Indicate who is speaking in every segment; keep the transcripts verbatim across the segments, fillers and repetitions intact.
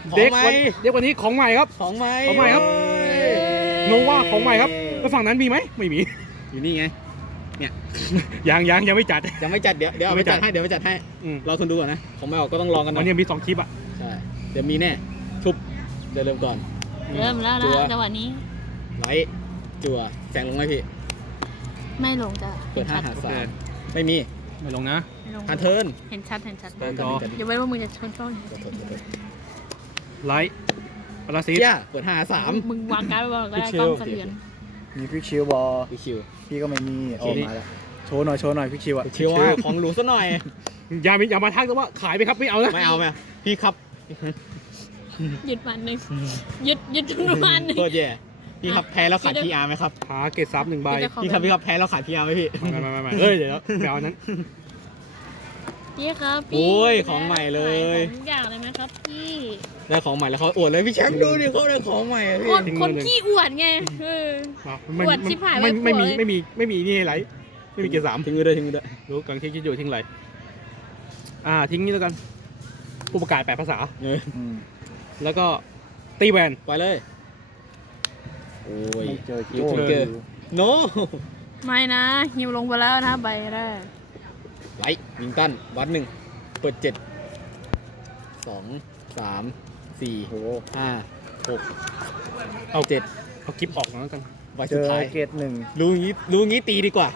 Speaker 1: เด็กวันเด็กวันนี้ของใหม่ครับ
Speaker 2: ของใหม่
Speaker 1: ของใหม่ครับ โนว่าของใหม่ครับแล้วฝั่งนั้นมีไหมไม่มี
Speaker 2: อยู่นี่ไง
Speaker 1: ยังยังยังไม่จัด
Speaker 2: ยังไม่จัดเดี๋ยวเดี๋ยวเอาไปจัดให้เดี๋ยวไปจัดให้
Speaker 1: อืม
Speaker 2: เราทนดูก่อนนะของไม่ออกก็ต้องลองกันหน่
Speaker 1: วั
Speaker 2: อน ย
Speaker 1: นี้มีสองคลิปอ่ะ
Speaker 2: ใช่เดี๋ยวมีแน่ชุบเดี๋ยวเริ่มก่อน
Speaker 3: เริ่มแล้ว
Speaker 2: จั่ว
Speaker 3: นะจังหวะนี้
Speaker 2: ไลท์จั่วแสงลงไหมพี่
Speaker 3: ไม่ลงจ้ะ
Speaker 2: เปิดห้าหาสามไม่มี
Speaker 1: ไม่ลงนะ
Speaker 3: ไม่ลง
Speaker 2: ฮันเทิร์น
Speaker 3: เห็นชัดเห็นชัด
Speaker 2: เปิดก่อน
Speaker 3: อย่าไว้ว่ามึงจะชนช่อง
Speaker 1: ไลท์ปราซิส
Speaker 2: ย่าเปิดห้าหาสาม
Speaker 3: มึงวางการ์ดไว้ก่อนก็ได้กล้องสะเทือน
Speaker 4: มีพิกชิวบอล
Speaker 2: พี่คิว
Speaker 4: พี่ก็ไม่มีออกมาแล้วโชว์หน่อยโชว์หน่อยพิกชิวอะ
Speaker 2: เชื่อว่าของหรูซะหน่อย
Speaker 1: อย่ามีอย่ามาทักแต่ว่าขายไปครับไม่เอานะ
Speaker 2: ไม่เอาไหมพี่ครับ
Speaker 3: หยุดมันหนึ่งหยุดหยุดทุนมันหนึ่ง
Speaker 2: โคตรแย่พี่ครับแพ้แล้วขายพีอาร์ไหมครับ
Speaker 1: หาเกรดซับหนึ่งใบ
Speaker 2: พี่ครับพี่ครับแพ้แล้วขายพีอาร์ไหมพี่
Speaker 1: ไม่ไม่ไม่ไม่เอ้ยเดี๋ยวไม่เอานั้น
Speaker 3: พี่ครับพี่
Speaker 2: โอ้ยของใหม่เลย
Speaker 3: ขายของอย่างเลยไหมครับพี่
Speaker 2: ได้ของใหม่แล้วเขาอวดเลยพี่แชมป์ดูดิเขาได้ของใหม่อะ
Speaker 3: ค
Speaker 2: พี่
Speaker 3: นคนขี้อวดไงเออ
Speaker 1: ไม่
Speaker 3: อวดชิบหายไว้
Speaker 1: ไม่ไม่มี
Speaker 3: ปวดเลย
Speaker 1: ไม่มีไม่มีนี่ไรไม่มีเกรดสาม
Speaker 2: ทิ้งเลยทิ้งเลย
Speaker 1: รู้กำลังคิดอยู่ทิ้งอะไรอ่าทิ้งนี่แล้วกันผู้ประกาศแปดภาษา
Speaker 2: เออ
Speaker 4: อืม
Speaker 1: แล้วก็ตีแวน
Speaker 2: ไปเลยโอ้ย
Speaker 4: ไม่เจอ
Speaker 2: ยู
Speaker 4: โจ้
Speaker 2: ทิงเกอร์โน
Speaker 3: ไม่นะฮิวลงไปแล้วนะใบแรก
Speaker 2: ไลท์ยิงตันวัดหนึ่งเปิดเจ็ดสองสามสี่
Speaker 4: โอ้
Speaker 2: ห้าหก
Speaker 1: เอา
Speaker 2: เจ็ด
Speaker 1: เอาคลิปออกแล้วกัน
Speaker 2: ใบ
Speaker 4: เจ
Speaker 2: สุด
Speaker 4: อ
Speaker 2: ท้าย
Speaker 4: เกตหนึ่ง
Speaker 2: รู้งี้รู้งี้ตีดีกว่า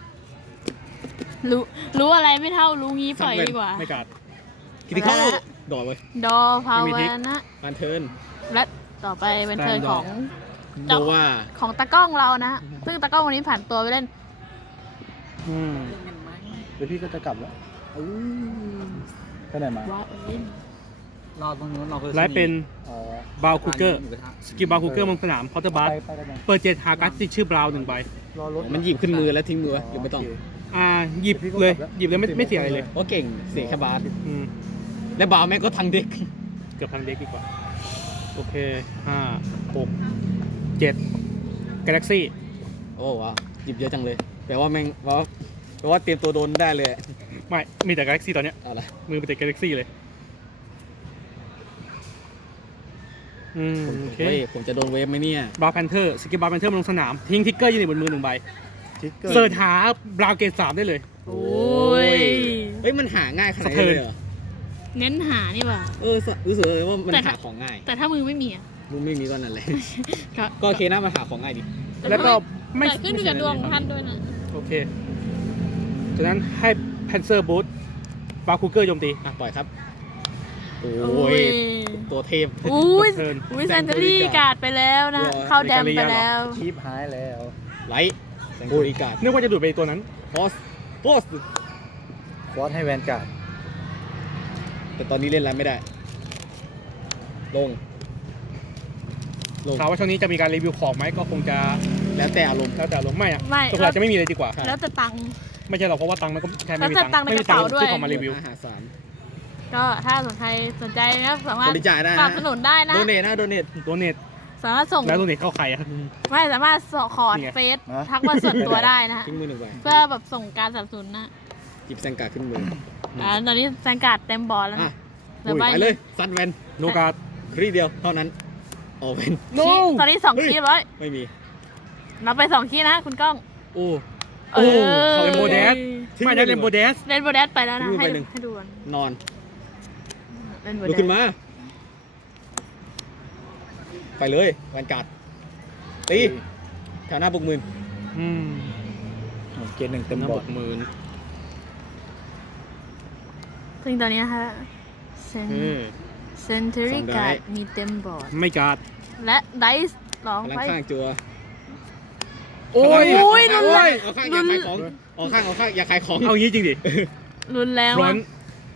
Speaker 3: รู้รู้อะไรไม่เท่ารู้งี้ปล่อยดีกว่า
Speaker 1: ไม่กาด
Speaker 2: คิดที่เข้าดอกเลย
Speaker 3: ดอภา
Speaker 1: ไม่มี
Speaker 3: ว
Speaker 1: ทิก
Speaker 3: นะ
Speaker 2: บันเทิร์น
Speaker 3: และต่อไปเป็นเทิร์นของ
Speaker 2: โดว่า
Speaker 3: ของตากล้องเรานะ ซึ่งตากล้องวันนี้ผ่านตัวไปเล่น
Speaker 1: อืม
Speaker 4: เดี๋ยวพี่ก็จะกลับแล้วอู้ไปไหนมา
Speaker 3: ว้าวเล่น
Speaker 5: รอตรงนู้นรอ
Speaker 1: ไลท์เป็น
Speaker 4: อ๋อบ
Speaker 1: าวคูเกอร์สกิลบาวคูเกอร์บนสนามพอเตอร์บัส
Speaker 4: ไปไปกันยัง
Speaker 1: เปิดเจ็ดหาการ์ดที่ชื่อบราวน์หนึ่งใบ
Speaker 4: รอรถ
Speaker 2: มันหยิบขึ้นมือแล้วทิ้งมือไว้หรือไม่ต้อง
Speaker 4: โเค
Speaker 1: อ่าหยิบเลยหยิบเลยไม่ไม่เสียอะไรเลย
Speaker 2: เพราะเก่งเสียแค่บาส
Speaker 1: อืม
Speaker 2: และบาสแม่งก็ทั้งเด็ก
Speaker 1: เกือบทางเด็กดีกว่า โอเคห้าหกเจ็ดกาแล็กซี่
Speaker 2: โอ้ว้าวหยิบเยอะจังเลยแปลว่าแม่งแปลว่าแปลว่าเตรียมตัวโดนได้เลย
Speaker 1: ไม่ มีแต่กาแล็กซี่ตอนเนี้ย
Speaker 2: เอาละ
Speaker 1: มือเป็นแต่กาแล็กซี่เลย อืม โอเค
Speaker 2: เฮ้ยผมจะโดนเวฟไหมเนี่ย
Speaker 1: บราวแพนเทอร์สกิลบราวแพนเทอร์มาลงสนาม ทิ้งทิกเกอร์ยืนบนมือหนึ่งใบ
Speaker 4: ทิกเกอร์
Speaker 1: เสิร์ชหาบราวเกรดสามได้เลย
Speaker 3: โอ้ย
Speaker 2: เฮ้ยมันหาง่ายขนาด
Speaker 1: สะเทิ
Speaker 2: นี้
Speaker 1: น
Speaker 2: เลยเหรอ
Speaker 3: เน้นหานี่ว่ะ
Speaker 2: เออสะรู้สึกเลยว่ามัน
Speaker 3: แต่ถ้า
Speaker 2: หาของง่าย
Speaker 3: แต่ถ้ามือไม่มีอ่ะ
Speaker 2: มึงไม่มีก็นั่นแหละ
Speaker 3: ก็
Speaker 2: ก็โอเคนะมันหาของง่ายดิ
Speaker 1: แล้วก็ไม่
Speaker 3: แต่ขึ้นอยู่กับดวงของท่านด้วยนะ
Speaker 1: โอเคจากนั้นให้แพนเซอร์บูทบราวคูเกอร์โจมตี
Speaker 2: อ่ะปล่อยครับ โอ้
Speaker 3: โอ้
Speaker 2: ย
Speaker 3: ย
Speaker 2: ตัวเทพ
Speaker 3: อุ้ย
Speaker 1: เทิร์น
Speaker 3: อุ้ยแซนเตอรี่การ์ดไปแล้วนะ
Speaker 2: เดี๋ยว
Speaker 3: เข้าแดมไปแล้ว
Speaker 4: ชีพหายแล้ว
Speaker 2: ไลท์แซงโกริการ์ด
Speaker 1: นึกว่าจะดูดไปตัวนั้น
Speaker 2: พอสพอส
Speaker 4: ฟอสให้แวนการ์ด
Speaker 2: แต่ตอนนี้เล่นอะไรไม่ได้ ลง ลง
Speaker 1: ถามว่าช่วงนี้จะมีการรีวิวของไหมก็คงจะ
Speaker 2: แล้วแต่อารมณ์
Speaker 1: แล้วแต่ลงไม่อะ
Speaker 3: ไม่
Speaker 1: ตัวเราจะไม่มีเลยดีกว่า
Speaker 3: แล้วแต่ตังค์
Speaker 1: ไม่ใช่หรอกเพราะว่าตังค์มันก็แค่ไม่มี
Speaker 3: แล้วแต่ตั
Speaker 1: ตั
Speaker 3: ง
Speaker 1: ง
Speaker 3: ค์
Speaker 1: ค์
Speaker 3: ใน
Speaker 1: ไม่
Speaker 3: ก
Speaker 1: มี
Speaker 3: ระ
Speaker 1: ตัง
Speaker 3: เป๋า
Speaker 1: ค์
Speaker 3: ด้วย
Speaker 1: ซื้อของมารีวิว
Speaker 2: มหาศาล
Speaker 3: ก็ถ้าสนใจสนใจนะครับสามารถ
Speaker 2: บริจาคได้นะ
Speaker 3: สนับสนุนได้นะ
Speaker 2: โดเนทนะโดเนท
Speaker 1: โดเนท
Speaker 3: สามารถส่ง
Speaker 1: แล้วโดเนทเข้าใครอะ
Speaker 3: ไม่สามารถสขอ
Speaker 1: นี่ไง
Speaker 3: เฟซทักมาส่วนตัวได้นะฮะ
Speaker 2: ทิ้งมือหนึ่งใบ
Speaker 3: เพื่อแบบส่งการสนับสนุนนะ
Speaker 2: จิบแซงการ์ดขึ้นมือ
Speaker 3: อ่าตอนนี้แซงการ์ดเต็มบอลแล้ว
Speaker 2: อ่ะ
Speaker 3: นะ
Speaker 2: อุ้ยไปเลย ซัดแวน
Speaker 1: โนการ์ด
Speaker 2: ครีเดียวเท่านั้นโอเวน
Speaker 1: โน
Speaker 3: ขี้ตอนนี้สอง
Speaker 2: เฮ้ย
Speaker 3: คีร้อย
Speaker 2: ไม่มี
Speaker 3: นับไปสองคีนะคุณก้อง
Speaker 2: โอ้
Speaker 1: โอ้เลมโบเดส
Speaker 2: ทิ้ง
Speaker 1: ไม่ได้
Speaker 2: ไปห
Speaker 1: เล
Speaker 2: นึ่ง
Speaker 1: มโบเดส
Speaker 3: เล่นโบแดสไปแล้วนะ
Speaker 2: ทิ้งไป
Speaker 3: ให้
Speaker 2: หนึ่ง
Speaker 3: ให้ดูก่อน
Speaker 2: นอน
Speaker 3: เล่นโบ
Speaker 2: ลุก
Speaker 3: แด
Speaker 2: ขึ้น
Speaker 3: ส
Speaker 2: มา ไปเลยแวนการ์ดตีแถวหน้าบุกหมื่น
Speaker 1: อืม
Speaker 4: เกตหนึ่งเต็ม
Speaker 1: น้ำ
Speaker 4: บบ อ
Speaker 1: อ
Speaker 4: ร์ด
Speaker 1: กหมื่น
Speaker 3: ซึ่งตอนนี้นะคะเซน
Speaker 1: เอ้ย
Speaker 3: เซนเทอรี่การ์ดมีเต็มบอร์ด
Speaker 1: ไม่การ์ด
Speaker 3: และไดส์ลอง
Speaker 2: พลัง
Speaker 3: ไป
Speaker 2: ข้างจัว
Speaker 1: โอ้ย
Speaker 3: โอ้ยรุนแรง
Speaker 2: เอาข้างอย่าขายของเอาข้างเอาข้างอย่าขายของ
Speaker 1: เอางี้จริงดิ
Speaker 3: รุนแรง
Speaker 1: ร้อ
Speaker 3: ว่าน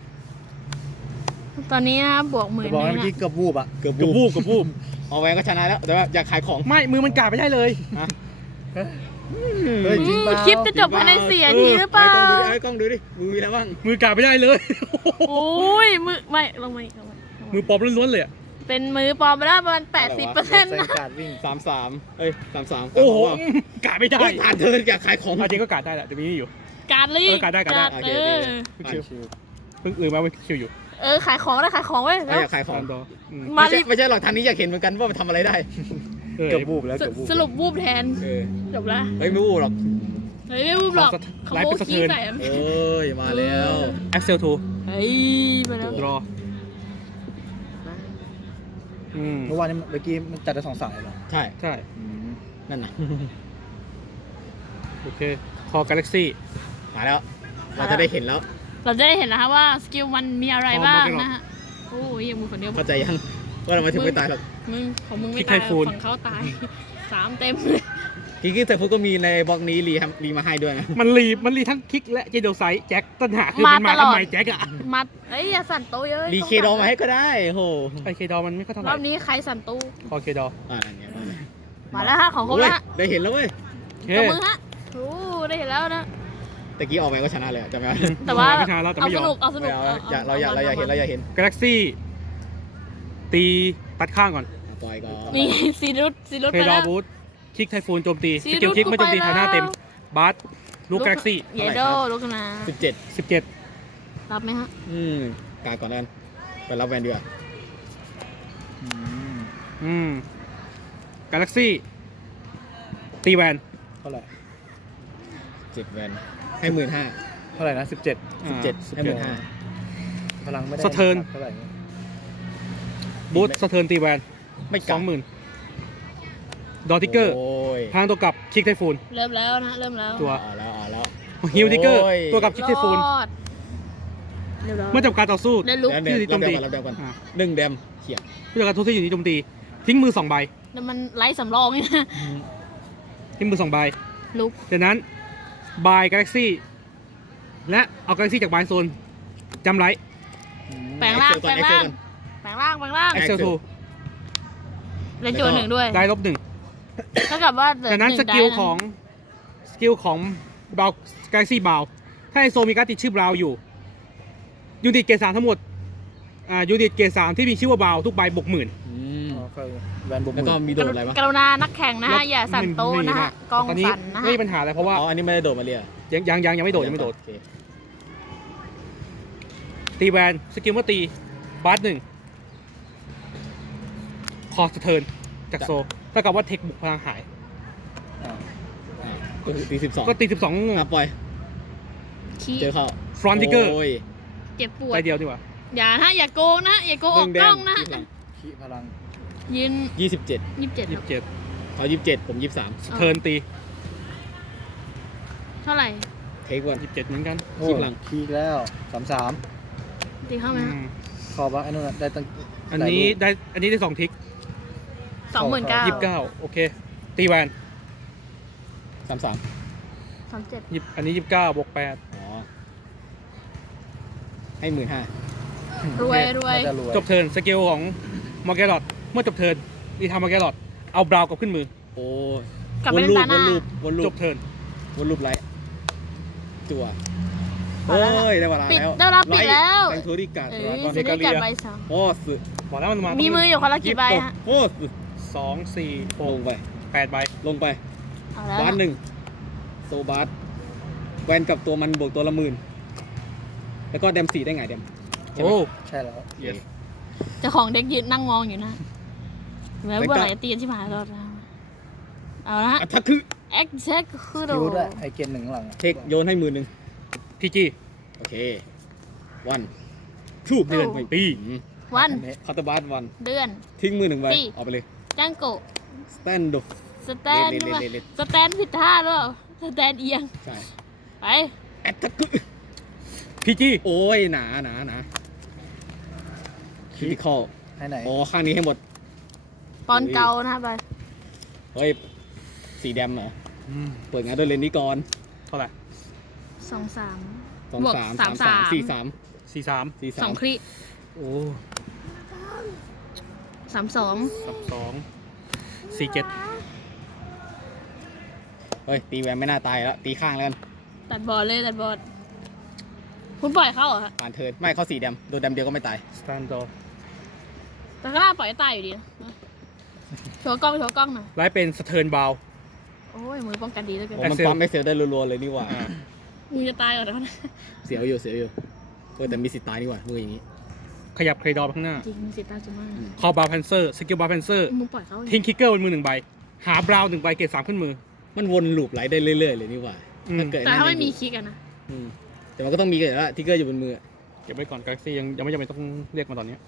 Speaker 3: ตอนนี้นะบวกหมื่น
Speaker 4: จะบอก
Speaker 3: นึ
Speaker 4: เมื่
Speaker 3: ง
Speaker 4: อกี้
Speaker 3: นะ
Speaker 4: เกือบวูบอะ
Speaker 2: เกือบ
Speaker 1: กับ
Speaker 2: บู
Speaker 1: วู
Speaker 2: บบ
Speaker 1: กับวูบ
Speaker 2: เอาแวนก็ชนะแล้วแต่ว่าอย่าขายของ
Speaker 1: ไม่มือมันการ์ดไม่ได้เลย
Speaker 4: เฮ้ยจริง
Speaker 3: อื
Speaker 4: เป
Speaker 3: ม
Speaker 4: ล่า
Speaker 3: คลิปจะจบภายในสี่นาทีหรือเปล่า
Speaker 2: ไอ้กล้องดูดิไอ้กล้องดูดิมือมีอะไรบ้าง
Speaker 1: มือการ์ดไม่ได้เลย
Speaker 3: โอ้ยมือไม่ลงมาอีกลงมาอีกลงมา
Speaker 1: มือปลอมล้วนๆเลยอะ
Speaker 3: เป็นมือปลอมไปแล้วประมาณแปดสิบเปอร์เซ็นต์
Speaker 4: แซง
Speaker 3: นะ
Speaker 4: การ์ดวิ่ง
Speaker 2: สามสามเอ้ยสามสาม
Speaker 1: โอ้โหการ์ดไม่ได้
Speaker 2: เฮ้ยผ่านเธออย่าขายของ
Speaker 1: เอาจริงก็การ์ดได้แหละแต่มีนี่อยู่
Speaker 3: การลี
Speaker 1: เออการ์ดได้การ์ดได้
Speaker 3: เออ
Speaker 2: โอเค
Speaker 4: พิกชิว
Speaker 1: เพิ่งอือมาเป็นคิวอยู่
Speaker 3: เออขายของได้ขายของเว้ย
Speaker 2: เราอยากขายของ
Speaker 1: ตามต่ออืม
Speaker 3: มา
Speaker 2: ไม่
Speaker 3: รี
Speaker 2: ใช่ไม่ใช่หรอกทางนี้อยากเห็นเหมือนกันว่ามันทำอะไรได้
Speaker 1: เออ
Speaker 4: เกือบบูบแล้ว
Speaker 3: ส
Speaker 4: เกือบบูบ
Speaker 3: สรุปวูบแทน
Speaker 2: เออ
Speaker 3: จบละ
Speaker 2: เฮ้ยไม่วู้หรอก
Speaker 3: เฮ้ยไม่วูบหรอก
Speaker 1: ไลฟ์เป็นสะเทือน
Speaker 3: ใส่อะ
Speaker 2: เอ้ยมาแล้ว
Speaker 1: Excel ทู
Speaker 3: เฮ้ยมาแล้ว
Speaker 1: รออืม
Speaker 4: เมื่อวานนี้เมื่อกี้มันจัดได้สองสั่งเลยเหรอ
Speaker 2: ใช่
Speaker 1: ใช่
Speaker 4: อืม
Speaker 2: นั่นน่ะ
Speaker 1: โอเค คอ Galaxy
Speaker 2: มาแล้ว เราจะได้เห็นแล้ว
Speaker 3: เราจะได้เห็นนะคะว่าสกิลมันมีอะไร
Speaker 1: อ๋อ
Speaker 3: บ้าง
Speaker 1: มาแล้ว
Speaker 3: นะฮะโอ้ยยังมือคนเดียว
Speaker 2: เข้าใจยังว่าเรามาถึงไม่ตายหรอก
Speaker 3: มึงของมึง
Speaker 1: พริ
Speaker 3: ไม่
Speaker 1: ก
Speaker 3: ตาย
Speaker 1: ไทฟูน
Speaker 3: ฝั่งเขาตาย สามเต็มเลย
Speaker 2: กิ๊กเซฟุก็มีในบล็อกนี้รีทำรีมาให้ด้วยนะ
Speaker 1: มันรีมันรีทั้งคิกและเจโดไซแจ็คปัญหาคือมันมาทำไมแจ็คอะ
Speaker 3: มัดเอ้ยอย่าสั่นโตเยอะ
Speaker 2: รีเคดอมาให้ก็ได้โห
Speaker 1: ไอเคดอมันไม่ค่อยเท่าร ไห
Speaker 3: อ
Speaker 1: ร่
Speaker 3: บนี้ใครสั่นตู้
Speaker 1: คอเคดอ
Speaker 2: อ่าอันเนี้ยมาเลย
Speaker 3: มาแล้วฮะของครบ
Speaker 2: โอ้
Speaker 3: แล้ว
Speaker 2: ย
Speaker 3: ฮะ
Speaker 2: ได้เห็นแล้วเว้ย
Speaker 1: โอเค
Speaker 3: กับมือฮะโอ้ได้เห็นแล้วนะ
Speaker 2: ตะกี้ออกไปก็ชนะเลยอะจำไหม
Speaker 3: แต่ว่า
Speaker 1: ไม่ทันแล้วแต่
Speaker 3: เอา
Speaker 1: ไม่ย
Speaker 3: ส
Speaker 1: อม
Speaker 3: นุกเอาสนุ
Speaker 2: ไม่
Speaker 3: ก
Speaker 2: เอาแล้วอย่าเราอยากเราอยากเห็นเราอยากเห็น
Speaker 1: Galaxy ตีตัดข้างก่อน
Speaker 2: อ่ะปล่อยก่อน
Speaker 3: นี่ซีรุตซีรุต
Speaker 1: เค
Speaker 3: ไป
Speaker 1: ดอ
Speaker 3: แล้ว
Speaker 1: บูทคิกไทฟูนโจมตี
Speaker 3: ซี
Speaker 1: ส
Speaker 3: รุ
Speaker 1: กิลคิกไม่โจมตี
Speaker 3: ไปแล้ว
Speaker 1: ฐานะเต็มบาสลูก Galaxy
Speaker 3: เยโดลูกนะ
Speaker 2: สิบเจ็ด
Speaker 1: สิบเจ็ด
Speaker 3: รับไหมฮะ
Speaker 2: อืมกาก่อนนั้นไปรับแวนดีกว่า
Speaker 4: อืม
Speaker 1: อืม Galaxy ตีแวน
Speaker 4: เท่าไหร่
Speaker 2: สิบแวนให้หมื่นห้า
Speaker 4: เท่าไหร่นะสิบเจ็ด
Speaker 2: สิบเจ็ดให้หมื่นห้า
Speaker 4: พลังไม่ได้
Speaker 1: สะเทิร์น
Speaker 4: เท่าไหร่
Speaker 1: บูทสะเทิร์นตีแวน
Speaker 2: ไม่
Speaker 1: สองหมื่นดอทิกเกอร์
Speaker 2: โอ้ย
Speaker 1: ทางตัวกับคิกไทฟูน
Speaker 3: เริ่มแล้วนะเริ่มแล้ว
Speaker 1: ตัว
Speaker 2: เอาแล้วเอาแล้ว
Speaker 1: ฮิวทิกเกอร์
Speaker 2: โอ้ย
Speaker 1: ตัวกับคิกไทฟูน
Speaker 3: รอดเรียบร้อย
Speaker 1: เมื่อจบการต่อสู้
Speaker 3: ได้ลุก
Speaker 2: แล้วเดี๋ยว
Speaker 1: ที่โจมตี
Speaker 2: รับแดมก่อน
Speaker 1: อ่า
Speaker 2: หนึ่งแดมเขียน
Speaker 1: เมื่อจบการต่อสู้ที่อยู่ที่โจมตี ทิ้งมือสองใบ
Speaker 3: แล้วมันไล่สำรองนี่นะ
Speaker 1: ทิ้งมือสองใบ
Speaker 3: ลุก
Speaker 1: จากนั้นบายกาแล็กซี่และเอากาแล็กซี่จากบายโซนจำไร
Speaker 3: แปลงร่าง
Speaker 2: Excel
Speaker 3: แปลง
Speaker 2: ก่อน
Speaker 3: ร่าง
Speaker 2: Excel
Speaker 3: แปลงร่างแปลงร่าง
Speaker 1: Excel ทู
Speaker 3: เล่นโจทย์หนึ่งด้วย
Speaker 1: ได้ลบหนึ่ง
Speaker 3: เท่ากับว่าเหลือ
Speaker 1: จากนั้น
Speaker 3: ห
Speaker 1: ส
Speaker 3: ง
Speaker 1: กิล
Speaker 3: ได้นะ
Speaker 1: ของสกิลของบาวกาแล็กซี่บาวถ้าไอโซมีการดติดชื่อบราวอยู่ยูนิตเกรดสามทั้งหมดอ่ายูนิตเกรดสามที่มีชื่อว่าบาวทุกใบบวกหมื่น
Speaker 2: อืม
Speaker 4: อ๋อคือแวนบวกห
Speaker 2: แล้วก็
Speaker 4: มื่น
Speaker 2: มีโดดอะไรบ้าง
Speaker 3: กรุณานักแข่งนะฮะอย่าสั่นโตะนะฮะกอง
Speaker 1: ตอนนี้
Speaker 3: สั่นนะ
Speaker 1: ไม่
Speaker 3: ฮะ
Speaker 1: มีปัญหาอะไรเพราะว่า
Speaker 2: อ๋ออันนี้ไม่ได้โดดมาเรีย
Speaker 1: ยังยังยังยังไม่โดดยังไม่โดด
Speaker 2: โอเค
Speaker 1: ตีแวนสกิลเมื่อตีบาสหนึ่งคอสเทิร์นจากโซเท่ากับว่าเทคบุกพลังหาย
Speaker 4: อ่า
Speaker 2: อ่าก็คือตีสิบสอง
Speaker 1: ก็ตีสิบสองงง
Speaker 2: อ่ะปล่อย
Speaker 3: ขี้
Speaker 2: เจอเข้า
Speaker 1: Front Trigger
Speaker 2: โอ้ย
Speaker 3: เจ็บปวด
Speaker 1: ใจเดียวดีกว่า
Speaker 3: อย่านะฮะอย่าโกงนะอย่าโกงออก
Speaker 2: หนึ่งแด
Speaker 3: กล้
Speaker 2: ม
Speaker 3: องนะ
Speaker 4: ขี้พลัง
Speaker 3: ยืน
Speaker 2: ยี่สิบเจ็ด
Speaker 3: ยี่สิบเจ็ด
Speaker 1: ยี่สิบเจ็ด
Speaker 2: เขายี่สิบเจ็ดผมยี่สิบสาม
Speaker 1: เทิร์นตี
Speaker 3: เท่าไหร่
Speaker 2: เทควัน
Speaker 1: ยี่สิบเจ็ดเหมือนกัน
Speaker 4: โอ้
Speaker 2: ขี้พลัง
Speaker 4: ขี้อีกแล้วสามสาม
Speaker 3: ตีเข้าไหมฮะ
Speaker 1: อืม
Speaker 4: ขอว่าไอ้นู่นนะได้ตั้ง
Speaker 1: อันนี้ได้อันนี้ได้สองทิก
Speaker 3: สองหมื่นเก้า
Speaker 1: ยี่สิบเก้าโอเค ตีแวน
Speaker 2: สามสาม
Speaker 3: สามเจ็ด
Speaker 1: ยี่สิบอันนี้ยี่สิบเก้าบวกแปด
Speaker 2: อ๋อให้หมื่นห้าร
Speaker 3: วยรวย
Speaker 4: น่าจะรวย
Speaker 1: จบเทิร์นสกิลของมอร์แกลอดเมื่อจบเทิร์นรีทามมอร์แกลอดเอาบราวกลับขึ้นมือ
Speaker 2: โอ้ย
Speaker 3: กลับ
Speaker 2: ว
Speaker 3: ไป
Speaker 2: น
Speaker 3: เล่
Speaker 2: รู
Speaker 3: น
Speaker 2: ป
Speaker 3: ตาห
Speaker 2: ว
Speaker 3: น้าน
Speaker 2: รูปวนรู
Speaker 1: จ
Speaker 2: ป
Speaker 1: บเทิร์น
Speaker 2: วนรูปไลท์จั่ว
Speaker 3: เอา
Speaker 2: โอ้
Speaker 3: ละ
Speaker 2: ยได้เวลา
Speaker 3: ปิด
Speaker 2: แล้ว
Speaker 3: ได้เวลาปิดแล้ว
Speaker 2: แตงทูริกา
Speaker 3: เอ
Speaker 2: ด
Speaker 3: อ
Speaker 2: ราก้อน
Speaker 3: จะได้กัดใบสอง
Speaker 2: โอ้สึ
Speaker 1: บอกแล้วมันมา
Speaker 3: มี
Speaker 1: มี
Speaker 3: มืออยู่คนละกี่ใบฮะ
Speaker 2: โอ้สึ
Speaker 1: สองสี่ห
Speaker 2: ล
Speaker 1: ก
Speaker 2: งไป
Speaker 1: แปดใบ
Speaker 2: ลงไป
Speaker 3: เอาแล้ว
Speaker 2: บาสหนึ่งโซบาสแวนกับตัวมันบวกตัวละหมื่นแล้วก็แดมสี่ได้ไงแดม
Speaker 1: โอ้
Speaker 4: ใช่แล้ว
Speaker 1: yes
Speaker 3: เจ้าของเด็กยืนนั่งมองอยู่นะแม้
Speaker 2: แล้วก็
Speaker 3: เมื่อไหร่จะตีนที่หายรอดแล้วเอาละฮะ
Speaker 2: อัทักคือ
Speaker 3: แอคเซ็กคือโด
Speaker 4: คิวด้วยไอเกมหนึ่งข้างหลังอะ
Speaker 2: เทคโยนให้หมื่นหนึ่ง
Speaker 1: พีจี
Speaker 2: โอเควันทู
Speaker 1: เดือนปี
Speaker 3: วัน
Speaker 4: อันนี้
Speaker 2: คาร์ตบาสวัน
Speaker 3: เดือน
Speaker 2: ทิ้งมือหนึ่งใบ
Speaker 3: ปี
Speaker 2: ออกไปเลย
Speaker 3: จังโกะ
Speaker 2: สแตนด์
Speaker 3: สแตน
Speaker 2: เล่น
Speaker 3: ใช่ปะ
Speaker 2: เล่นเล่น
Speaker 3: สแตนผิดท่าหรือเปล่าสแตนเอียง
Speaker 2: ใช่
Speaker 3: ไป
Speaker 2: แอตทักคือ
Speaker 1: พีจี
Speaker 2: โอ้ยหนาหนาหนาคริติคอล
Speaker 4: ให้ไหน
Speaker 2: โอ้ข้างนี้ให้หมด
Speaker 3: ปอนเกานะไป
Speaker 2: เฮ้ยสีแดมเหรอเปิดงานด้วยเลนนี้ก่อน
Speaker 1: เท่าไหร่
Speaker 3: สองสาม
Speaker 2: สอง
Speaker 3: บวก
Speaker 2: สาม
Speaker 3: สาม
Speaker 2: สาม
Speaker 3: สาม
Speaker 2: สี่สาม
Speaker 1: สี่สาม
Speaker 2: สี่
Speaker 3: ส
Speaker 2: สา
Speaker 3: อ
Speaker 2: ม
Speaker 3: งคลิ
Speaker 1: โอ้
Speaker 3: สามสอง
Speaker 1: สามสองสี่เจ็ด
Speaker 2: เฮ้ยตีแวนไม่น่าตายแล้วตีข้างแล้วกัน
Speaker 3: ตัดบอลเลยตัดบอลคุณปล่อยเขาเหรอฮะ
Speaker 2: ผ่านเทิร์นไม่เขาสีแดมโดนแดมเดียวก็ไม่ตาย
Speaker 1: สแตนดอร์
Speaker 3: แต่ก็น่าปล่อยให้ตายอยู่ดีนะโชว์กล้องโชว์กล้องหน่อย
Speaker 1: ไลฟ์เป็นสเทิร์นบาว
Speaker 3: โอ้ยมือป้องกันดีเหลือเกิน
Speaker 2: โอ้มัน
Speaker 1: Excel
Speaker 2: ปั๊มเอ็กเซลได้รัวๆเลยนี่หว่า
Speaker 3: มือจะตายก่อนนะ
Speaker 2: เสียวอยู่เสียวอยู่เออแต่มีสิทธิ์ตายนี่หว่ามืออย่างนี้
Speaker 1: ขยับเครดอไปข้างหน้า
Speaker 3: จริงมีเสียตาจุ๊มาก
Speaker 1: คอบาร์แพนเซอร์สกิลบาร์แพนเซอร์
Speaker 3: มึงปล่อยเขา
Speaker 1: ทิ้งคิกเกอร์บนมือหนึ่งใบ หาบราวน์หนึ่งใบเกรดสามขึ้นมือ
Speaker 2: มันวนลูปไหลได้เรื่อยๆเลยนี่หว่า
Speaker 1: อืม
Speaker 2: ถ้าเกิด
Speaker 3: แต่ถ้าไม่มี
Speaker 2: นั่น
Speaker 3: คิกอะนะ
Speaker 2: อืมแต่มันก็ต้องมีกันแล้วทิกเกอร์อยู่บนมือ
Speaker 1: เก็บไว้ก่อนกาแล็กซี่ยังยังไม่จำเป็นต้องเรียกมาตอนนี้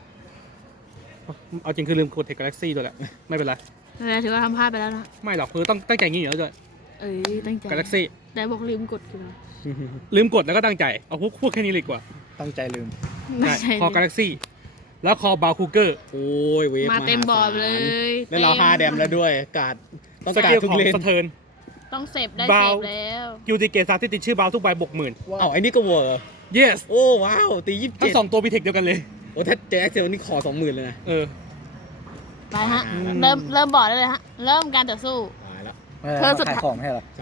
Speaker 1: เอาจริงคือลืมกดเทคกาแล็กซี่ด้วยแหละ ไม่เป็นไร
Speaker 3: แต่ถือว่าทำพลาดไปแล้วนะ
Speaker 1: ไม่หรอกคือต้องตั้งใจอย่างนี้อยู่แล้วด้วย
Speaker 3: เอ้ยตั้งใจ
Speaker 1: กาแล็กซี่
Speaker 3: แต่บอกลืมกดคืออะไร
Speaker 1: ลืมกดแล้วก็ตั้งใจ เอาพวกพวกแค่นี้เลยดีกว่า
Speaker 4: ตั้งใจลืม
Speaker 3: ไม่ใช่
Speaker 1: คอกาแล็กซี่ แล้วคอบาวคูเกอร์
Speaker 2: โอ้ยเวฟ
Speaker 3: มาเต็มบอร์ดเลย
Speaker 2: แล้วเรา
Speaker 3: ต็ม
Speaker 2: ห้าแดมแล้วด้วยการ์ดต้อง
Speaker 1: ส
Speaker 2: การ
Speaker 1: กิล
Speaker 2: ทุก
Speaker 1: ของ
Speaker 2: เลน
Speaker 1: สะเทิร์น
Speaker 3: ต้องเสพได้
Speaker 1: บา
Speaker 3: เส
Speaker 1: ว
Speaker 3: พแล้ว
Speaker 1: กิลติเกตสามที่ติดชื่อบาวทุกใบบวกหมื่น
Speaker 2: เอ้าไอ้นี่ก็เวอร์
Speaker 1: yes
Speaker 2: โอ้ว้าวตียี่สิบ
Speaker 1: ทั้
Speaker 2: เจ็ด
Speaker 1: งสองตัวมีเทคเดียวกันเลย
Speaker 2: โอ้ถ้าเจอแอคเซลนี่ขอสองหมื่นเลยนะ
Speaker 1: เออ
Speaker 3: ไปฮะ
Speaker 2: อืม
Speaker 3: เริ่มเริ่มบอร์ดได้เลยฮะ เริ่มการต่อสู้
Speaker 2: ตายแล้ว
Speaker 4: ไม่
Speaker 3: เธอสุด
Speaker 4: ขายของไม่ให้หรอ
Speaker 2: ใช่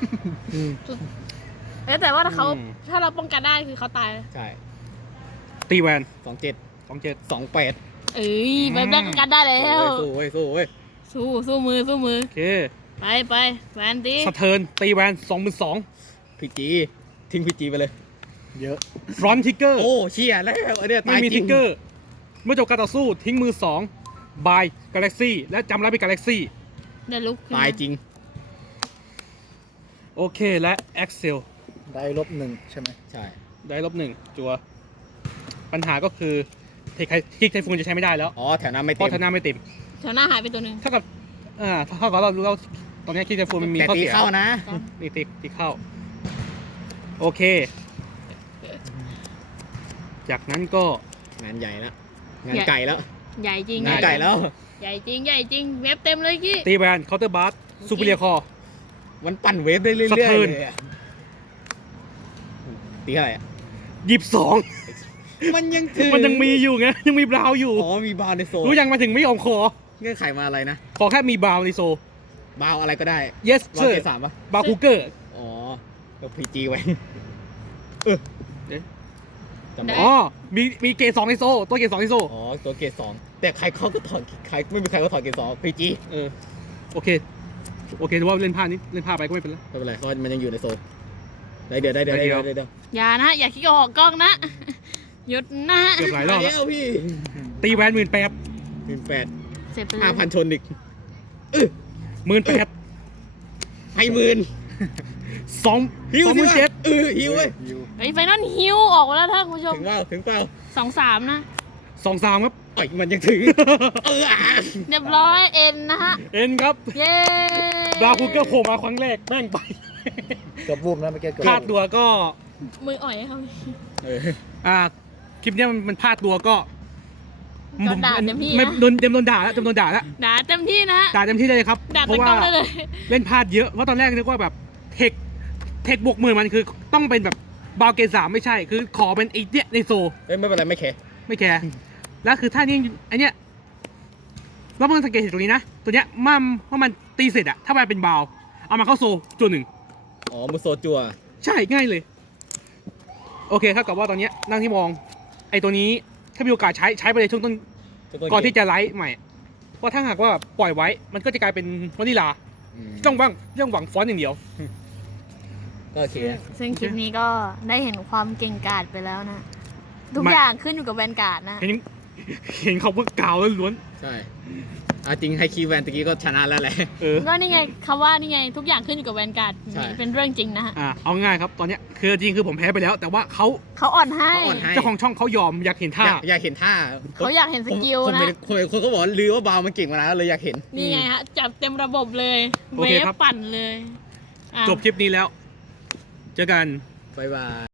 Speaker 3: เอ้ยแต่ว่าถ้าเขา
Speaker 1: อืม
Speaker 3: ถ้าเราป้องกันได้คือเขาตาย
Speaker 2: ใช่
Speaker 1: ตีแวน
Speaker 2: สองเจ็ด
Speaker 1: สองเจ็ด
Speaker 2: สองแปด
Speaker 3: เอ้ยแบบแรกก็กันได้แล้ว
Speaker 2: สู้เว้ยสู้เว้ย
Speaker 3: สู้สู้มือสู้มือ
Speaker 1: โอเค
Speaker 3: ไปไปแวนตี
Speaker 1: สะเทิร์นตีแวนสองหมื่นสอง
Speaker 2: พีจีทิ้งพีจีไปเลย
Speaker 4: เยอะ
Speaker 1: ฟรอนทิกเกอร์
Speaker 2: โอ้เชี่ยแล้วไอ้เนี่ย
Speaker 1: ไม่
Speaker 2: ตาย
Speaker 1: มี
Speaker 2: จริ
Speaker 1: ทิ
Speaker 2: ง
Speaker 1: กเกอร์ เมื่อจบการต่อสู้ทิ้งมือสองบายกาแล็กซี่และจำรับเป็นกาแล็กซี่
Speaker 3: เดี๋ยวลุกขึ้นม
Speaker 2: ตายจริง
Speaker 1: โอเคและแอ็กเซล
Speaker 4: ได้ลบหนึ่งใช่ไหม
Speaker 2: ใช่
Speaker 1: ได้ลบหนึ่งจัว ปัญหาก็คือเทคไคคิกไทฟูนจะใช้ไม่ได้แล้ว
Speaker 2: อ๋อแถวนั้นไม่
Speaker 1: เพ
Speaker 2: เต็
Speaker 1: ราะ
Speaker 2: ม
Speaker 1: ธนาไม่เต็ม
Speaker 3: แถวหน้าหายไปตัวหนึ่ง
Speaker 1: เท่ากับอ่าเท่ากับเรารู้แล้วตอนนี้คิกไทฟูนมันมี
Speaker 2: แต่
Speaker 1: ข้อ
Speaker 2: ตี
Speaker 1: เสีย
Speaker 2: เข้านะ
Speaker 1: ตีตีตีเข้า โอเค จากนั้นก็
Speaker 2: งานใหญ่แล้วงานไก่แล้ว
Speaker 3: ใหญ่จริง
Speaker 2: งานไก่แล้ว
Speaker 3: ใหญ่จริงใหญ่จริงเว็บเต็มเลยกี้
Speaker 1: ตีแวนเคาน์เตอร์บาร์ซูเปอร์เรียคอ
Speaker 2: มันปั่นเวฟได้เรื่อย
Speaker 1: สะ
Speaker 2: ๆ
Speaker 1: เทิน
Speaker 2: เลยอะตีอะไรอะ
Speaker 1: หยิบสอง
Speaker 2: มันยังถือ
Speaker 1: มันยังมีอยู่ไง ยังมีบราวน์อยู่
Speaker 2: อ๋อมีบาวในโซ
Speaker 1: รู้ยังมาถึงไม่ยอมขอ
Speaker 2: เงื่อนไขมาอะไรนะ
Speaker 1: ขอแค่มีบราวน์ในโซ
Speaker 2: บาวอะไรก็ได้
Speaker 1: yes
Speaker 2: บาว
Speaker 1: sir
Speaker 2: เกรดสามปะ
Speaker 1: บราวน์คูเกอร์
Speaker 2: อ๋อแล้วพีจีไว้เออ
Speaker 1: เอ๊ะ
Speaker 2: จำได้
Speaker 1: อ๋อ มีมีเกรดสองในโซ ตัวเกรดสองในโซ
Speaker 2: อ๋อตัวเกรดสองแต่ใครเขาก็ถอดใครไม่มีใครก็ถอดเกรดสองพีจี
Speaker 1: เออ โอเค โอเคถือว่าเล่นพลาดนิดเล่นพลาดไปก็ไม่เป็นไร
Speaker 2: ไม่เป็นไรเพราะมันยังอยู่ในโซนได้เดี๋ยวได้เดี๋ยวได้
Speaker 1: ได้
Speaker 2: เดี๋
Speaker 1: เดี๋
Speaker 2: ย
Speaker 1: ยว ว
Speaker 2: ได้เดี๋ยว
Speaker 3: อย่านะ อย่าคิดออกกล้องนะ หยุดนะ
Speaker 1: เกือบหลายรอบ
Speaker 2: เดี๋
Speaker 1: แล้ว
Speaker 2: ยวพี่
Speaker 1: ตีแวนหมื่นแปด
Speaker 2: หนึ่งแปด
Speaker 3: เสร็จไปเล
Speaker 2: ห้าย พันชนอีก
Speaker 1: หมื่นแปด
Speaker 2: ให้หมื่น
Speaker 1: สอง
Speaker 2: ฮิว
Speaker 1: สองห
Speaker 2: สิ
Speaker 1: มื่น
Speaker 2: วะ
Speaker 1: เจ็ด
Speaker 2: เออฮิวเว้ย
Speaker 4: ยิว
Speaker 3: เฮ้ยไฟนอลฮิวออกมาแล้วท่านผู้ชม
Speaker 2: ถึงเปล่าถึงเปล่า
Speaker 3: สองสามนะ
Speaker 1: สองสามครับ
Speaker 2: เอ้ยมันยังถึงเอออ่ะ
Speaker 3: เรียบร้อยเอ็นนะฮะ
Speaker 1: เอ็นครับ
Speaker 3: เย้
Speaker 1: บราวน์คูเกอร์โผล่มาครั้งแรกแม่งไป
Speaker 4: เกือบบูมนะเมื่อกี้เกือบ
Speaker 1: พลาดตัวก็
Speaker 3: มืออ่อยเขา
Speaker 2: เออ
Speaker 1: อ่า คลิปเนี้ยมันมันพลาดตัวก็
Speaker 3: โดนด่าเต็มที่
Speaker 1: ไม่
Speaker 3: นะ
Speaker 1: โดนเต็มโดนด่าแล้วเต็มโดนด่าแล้ว
Speaker 3: ด่าเต็มที่นะฮะ
Speaker 1: ด่าเต็มที่เลยครับ
Speaker 3: ด่า
Speaker 1: เพ
Speaker 3: ตะ
Speaker 1: ราะ
Speaker 3: กล้
Speaker 1: ว่า
Speaker 3: องได้เลย
Speaker 1: เล่นพลาดเยอะ เพราะตอนแรกนึกว่าแบบเทค เทคบวกหมื่นมันคือต้องเป็นแบบบาวเกรดสามไม่ใช่ คือขอเป็นไอ้เนี้ยในโซ
Speaker 2: เอ้ยไม่เป็นไรไม่แคร์
Speaker 1: ไม่แคร์ แล้วคือถ้านี่ไอเนี้ยแล้วมึงสังเกตเห็นตรงนี้นะ ตัวเนี้ยมันว่ามันตีเสร็จอะถ้ามันเป็นบาว เอามาเข้าโซจวนหนึ่ง
Speaker 2: อ๋อมุโซจัว
Speaker 1: ใช่ง่ายเลย โอเคเท่ากับว่าตอนเนี้ยนั่งที่มอง ไอตัวนี้ถ้ามีโอกาสใช้ใช้ไปเลยช่วงต้น ก่อนที่จะไลฟ์ใหม่ เพราะถ้าหากว่าปล่อยไว้ มันก็จะกลายเป็นวานิลา
Speaker 2: ม
Speaker 1: ต้องหวังเรื่องหวังฟอนต์อย่างเดียว
Speaker 2: ก็โอเคนะ
Speaker 3: ซึ่งคลิปนี้ก็ได้เห็นความเก่งกาจไปแล้วนะ ทุก
Speaker 1: ไม่
Speaker 3: อย่างขึ้นอยู่กับแวนการ์ดนะ
Speaker 1: เห็นเห็นเขาเพิ่งกาวล้วน
Speaker 2: ใช่อาจริงให้คีย์แวนตะกี้ก็ชนะแล้วแหละ
Speaker 1: ๆเออ
Speaker 3: ก็นี่ไงคำว่านี่ไงทุกอย่างขึ้นอยู่กับแวนการ์ด
Speaker 2: ใช่
Speaker 3: เป็นเรื่องจริงนะฮะ
Speaker 1: อ่าเอาง่ายครับ ตอนเนี้ยคือจริงคือผมแพ้ไปแล้ว แต่ว่าเขา
Speaker 3: เขาอ่อนให้
Speaker 2: เขาอ่อนให้
Speaker 1: เจ้าของช่องเขายอมอยากเห็นท่า
Speaker 2: อยากอยากเห็นท่า
Speaker 3: เขาอยากเห็นสกิล
Speaker 2: ผม
Speaker 3: นะ
Speaker 2: ผมคนคนเขาบอกลือว่าบาวมันเก่งมานานแล้วเลยอยากเห็น
Speaker 3: นี่ไงฮะ จับเต็มระบบเลย
Speaker 1: โอ
Speaker 3: เว
Speaker 1: เค
Speaker 3: ฟ
Speaker 1: ครับ
Speaker 3: ปั่นเลยอ่ะ
Speaker 1: จบคลิปนี้แล้ว เจอกัน
Speaker 2: บ๊ายบาย